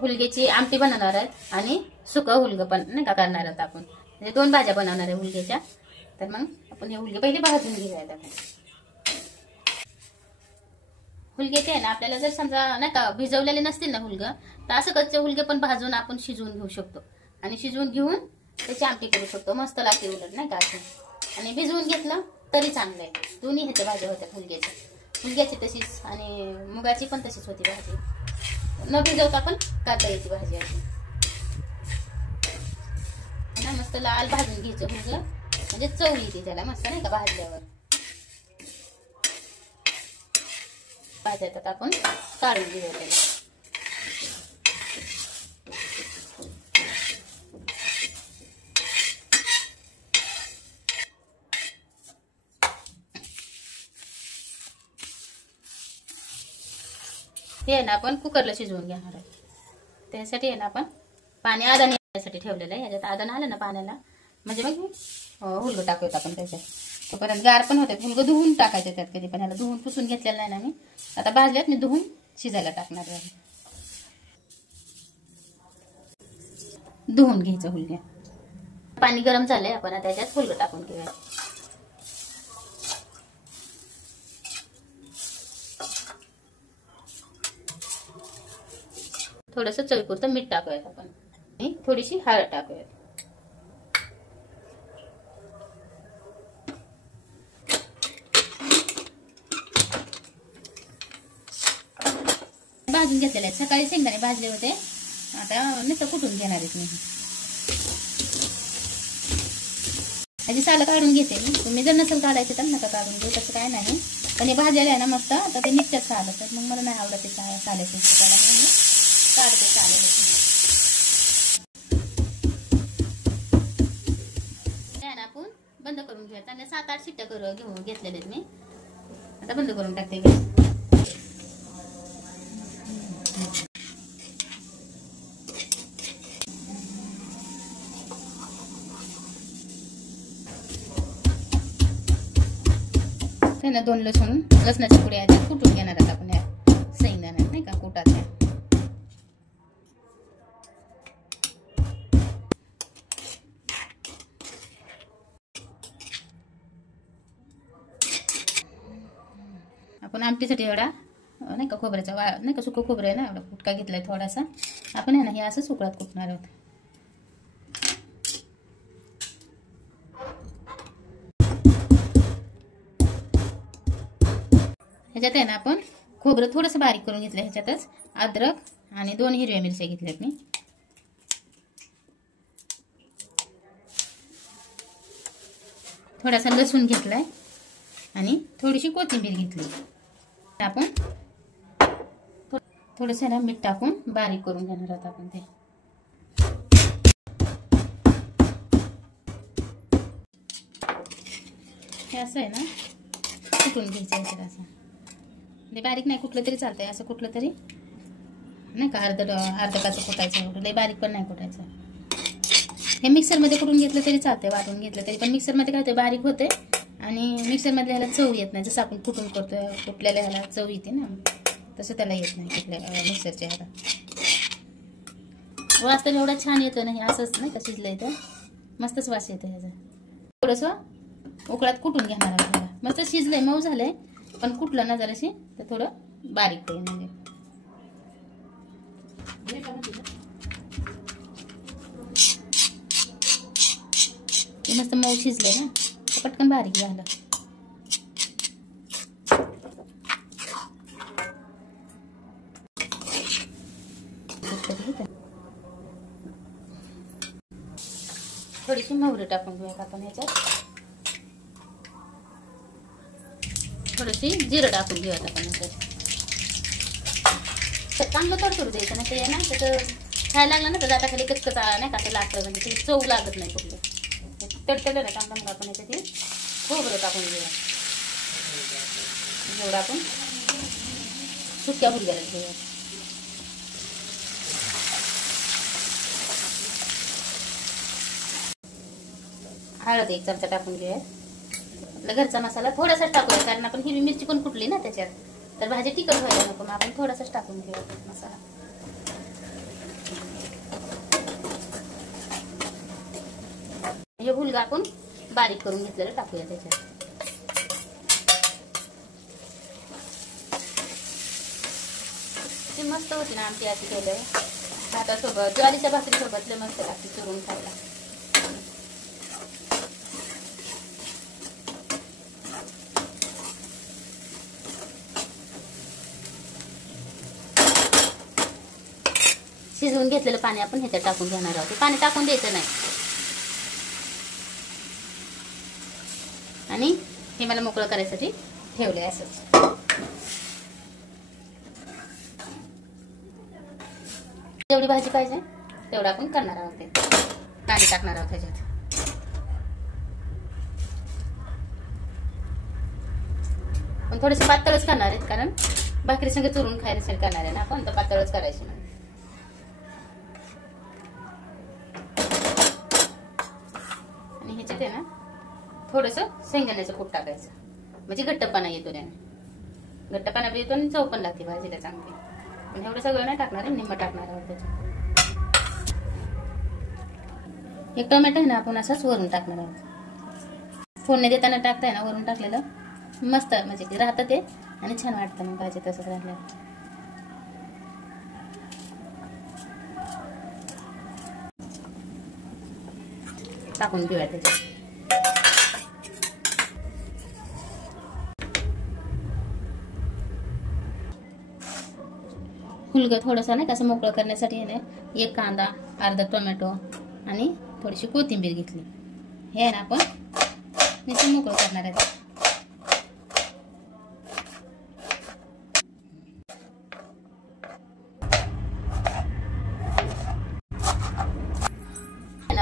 हुलग्याची आमटी बनवणार आहेत आणि सुकं हुलगं पण नाही का करणार आहोत आपण. म्हणजे 2 भाज्या बनवणार आहे हुलग्याच्या. तर मग आपण हे हुलगे पहिले भाजून घेऊयात. आपण हुलग्याचे आहे ना, आपल्याला जर समजा नाही का भिजवलेले नसतील ना हुलगं, तर असं कच्चे हुलगे पण भाजून आपण शिजवून घेऊ शकतो आणि शिजवून घेऊन त्याची आमटी करू शकतो. मस्त लागते उलट नाही का असं. आणि भिजवून घेतलं तरी चांगलं आहे. दोन्ही ह्याच्या भाज्या होत्या हुलग्याची तशीच आणि मुगाची पण तशीच होती भाजी. न भिजवता पण करता येते भाजी अशी ना. मस्त लाल भाजून घ्यायचं हुलगं, म्हणजे चव येते त्याला मस्त नाही का भाजल्यावर. भाज्यात आपण काढून घेऊया त्याला. हे आहे ना आपण कुकरला शिजवून घेणार आहे. त्यासाठी आहे ना आपण पाणी आदान येण्यासाठी ठेवलेलं आहे. याच्यात आदान आलं ना पाण्याला म्हणजे मग हुलगं टाकूयात आपण त्याच्यात. तोपर्यंत गार पण होते. हुलगं धुवून टाकायचं त्यात कधी पण. ह्याला धुवून पुसून घेतलेलं नाही ना मी. आता भाजल्यात मी धुवून शिजायला टाकणार आहे. धुवून घ्यायचं हुलग्या. पाणी गरम झालंय. आपण आता त्याच्यात हुलगं टाकून घेऊया. थोडंसं चवीपुरतं मीठ टाकूयात आपण आणि थोडीशी हळद टाकूयात. भाजून घेतलेले आहेत. सकाळी शेंगदाणे भाजले होते. आता नुसतं कुटून घेणार आहेत मी. याची सालं काढून घेते मी. तुम्ही जर नसेल काढायचे तर नका काढून घेऊ, तसं काय नाही. पण हे भाजलेलं आहे ना मस्त. आता ते निघतात सालं, तर मग मला नाही आवडत ते साल्याचं काढते सालं. आपण बंद करून घेऊया. त्यांना 7-8 शिट्ट्या घेऊन घेतलेले आहेत मी. आता बंद करून टाकते गॅस. त्यांना 2 लसणाच्या पुड्या आहेत कुटून घेणार आहेत आपण. या शेंगदाणे नाही का कुटाच्या. आपण आमटीसाठी एवढा नाही का खोबऱ्याचा नाही का सुकं खोबरं आहे ना, एवढा कुटका घेतलाय थोडासा. आपण आहे ना हे असं उकळात कुटणार आहोत. ह्याच्यात आहे ना आपण खोबरं थोडंसं बारीक करून घेतलं. ह्याच्यातच अद्रक आणि 2 हिरव्या मिरच्या घेतल्यात मी. थोडासा लसूण घेतलाय आणि थोडीशी कोथिंबीर घेतली. आपण थोडंसं ना मीठ टाकून बारीक करून घेणार आहोत आपण. ते हे असं आहे ना कुटून घ्यायचं आहे. असं लय बारीक नाही कुठलं तरी चालतंय. असं कुठलं तरी नाही का अर्ध काचं कुटायचं. एवढं लय बारीक पण नाही कुटायचं. हे मिक्सरमध्ये कुटून घेतलं तरी चालतंय, वाटून घेतलं तरी. पण मिक्सरमध्ये काय होतं बारीक होते आणि मिक्सरमधल्या ह्याला चव येत नाही. जसं आपण कुटून करतो कुठल्याला ह्याला चव येते ना, तसं त्याला येत नाही कुठल्या मिक्सरच्या ह्याला. वास तर एवढा छान येतो ना. हे असंच नाही का शिजलंय तर मस्तच वास येतो ह्याचा. थोडंसं उकळात कुटून घेणार आपल्याला. मस्त शिजलंय, मऊ झालंय. पण कुठलं ना जराशी तर थोडं बारीक होईल. म्हणजे ते मस्त मऊ शिजलंय ना, पटकन बारीक झालं. थोडीशी मोहरी टाकून घेऊयात आपण ह्याच्यात. थोडीशी जिरं टाकून घेऊयात आपण ह्याच्यात. चांगलं तडतडू द्यायचं ना. ते ना त्याचं खायला लागलं ना तर आता खाली कचकच नाही का असं लागतं. म्हणजे ते चव लागत नाही कुठलं. तडतडलं ना चांगलं. मग आपण ह्याच्यात खोबरं टाकून घेऊया. एवढं आपण सुक्या हुलग्याला घेऊया. हळद 1 चमचा टाकून घेऊया. आपला घरचा मसाला थोडासाच टाकूया, कारण आपण हिरवी मिरची पण कुटली ना त्याच्यात, तर भाजी तिखट व्हायला नको. मग आपण थोडासाच टाकून घेऊया मसाला. हे हुलगा आपण बारीक करून घेतलेलं टाकूया त्याच्यात. ती मस्त होती ना आमची अशी केलंय भातासोबत, ज्वारीच्या भाकरीसोबत लय मस्त लागते चुरून खायला. शिजवून घेतलेलं पाणी आपण ह्याच्यात टाकून घेणार आहोत. पाणी टाकून द्यायचं नाही. आणि हे मला मोकळं करायसाठी ठेवलंय असंच. जेवढी भाजी पाहिजे तेवढं आपण करणार आहोत. ते पाणी टाकणार आहोत ह्याच्यात. पण थोडेसे पातळच करणार आहेत, कारण भाकरी संग चुरून खायला करणार आहे ना आपण, तर पातळच करायची नाही. आणि ह्याच्यात आहे ना थोडंसं शेंगदाण्याचं कूट टाकायचं, म्हणजे घट्टपणा येतो त्याने. घट्टपणा बी येतो आणि चव पण लागते भाजीला चांगली. पण एवढं सगळं नाही टाकणार आहे, निम्म टाकणार आहोत त्याच्यात. एक टोमॅटो आहे ना आपण असंच वरून टाकणार आहोत. फोडणी देताना टाकताय ना वरून टाकलेलं मस्त म्हणजे राहतं ते आणि छान वाटतं मग भाजी तसंच राहिलं. टाकून घेऊया त्याच्यात. हुलगं थोडंसं नाही कसं मोकळं करण्यासाठी आहे ना एक कांदा, अर्धा टोमॅटो आणि थोडीशी कोथिंबीर घेतली. हे आहे ना आपण नुसतं मोकळं करणार आहे.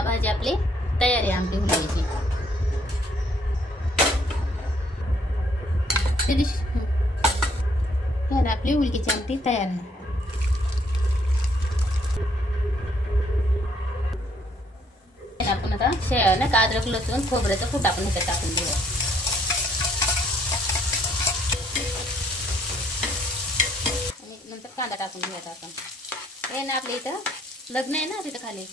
भाजी आपली तयार आहे आमटी हुलग्याची. आपली हुलग्याची आमटी तयार आहे. आपण आता ना अद्रक लसूण खोबऱ्याचं कूट आपण ह्याच्यात टाकून घेऊया. आणि नंतर कांदा टाकून घेऊयात आपण. हे ना आपल्या इथं लग्न आहे ना तिथं खाली,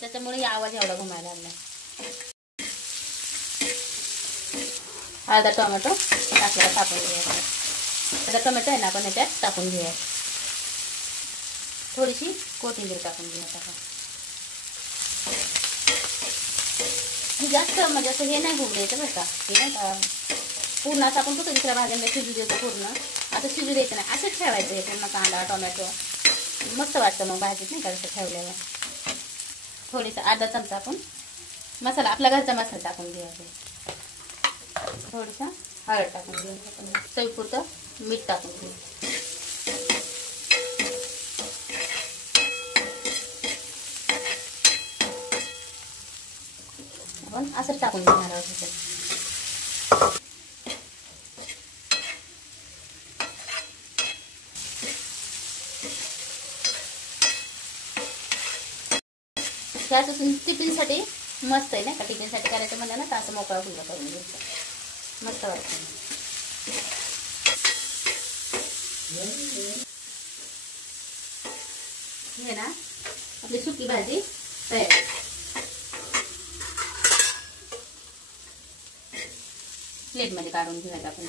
त्याच्यामुळे आवाज एवढा घुमायला लागला. अर्धा टोमॅटो टाकलेला टाकून घेऊया. अर्धा टोमॅटो आहे ना आपण ह्याच्यात टाकून घेऊया. थोडीशी कोथिंबीर टाकून घेऊया. जास्त म्हणजे असं हे नाही घुम द्यायचं बरं का. हे नाही का पूर्ण असं आपण कुठं दुसऱ्या भाज्यांना शिजू द्यायचं, पूर्ण असं शिजू द्यायचं नाही. असंच ठेवायचं हे पूर्ण कांदा टोमॅटो. मस्त वाटतं मग भाजीत नाही का असं ठेवलेलं. थोडीसा अर्धा चमचा आपण मसाला आपल्या घरचा मसाला टाकून घ्यायचा. थोडीसा हळद टाकून घ्यायचं. चवीपुरतं मीठ टाकून घ्यायचं. आपण असं टाकून घेणार आहोत. असं टिफिनसाठी मस्त आहे ना का. टिफिनसाठी करायचं म्हणलं ना तर असं मोकळा फुलका करून घ्यायचं. मस्त वाटतं. हे ना आपली सुकी भाजी तयार. प्लेट मध्ये काढून घेऊयात आपण.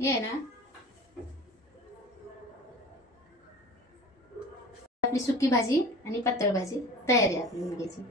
हे आहे ना आपली सुकी भाजी आणि पातळ भाजी तयार आहे आपली मुलग्याची.